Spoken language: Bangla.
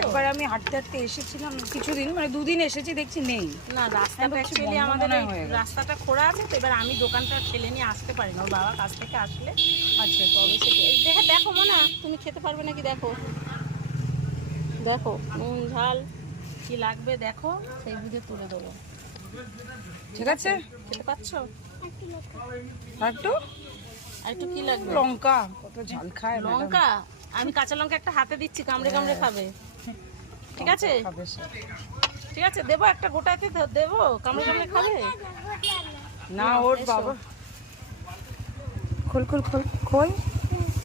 একবার আমি হাঁটতে হাঁটতে এসেছিলাম কিছুদিন, মানে দুদিন এসেছি, দেখছি নেই। না, রাস্তাটা অ্যাকচুয়ালি আমাদের রাস্তাটা খোঁড়া আছে তো, এবার আমি দোকানটা ঠেলে নিয়ে আসতে পারি না, ওর বাবা কাছ থেকে আসলে আচ্ছা তবে সেটা দেখো মা, তুমি খেতে পারবে নাকি দেখো, দেখো নুন ঝাল কি লাগবে দেখো, সেই বুঝে তুলে দেবো। ঠিক আছে, খেতে পাচ্ছো? একটু একটু কি লাগবে? লঙ্কা, কত ঝাল খায় লঙ্কা? আমি কাঁচা লঙ্কা একটা হাতে দিচ্ছি, কামড়ে কামড়ে খাবে, ঠিক আছে? ঠিক আছে, দেবো একটা গোটা খেতে দেবো, কামড়ে কামড়ে খাবে না? ওর বাবা খোল খোল খোল খোল।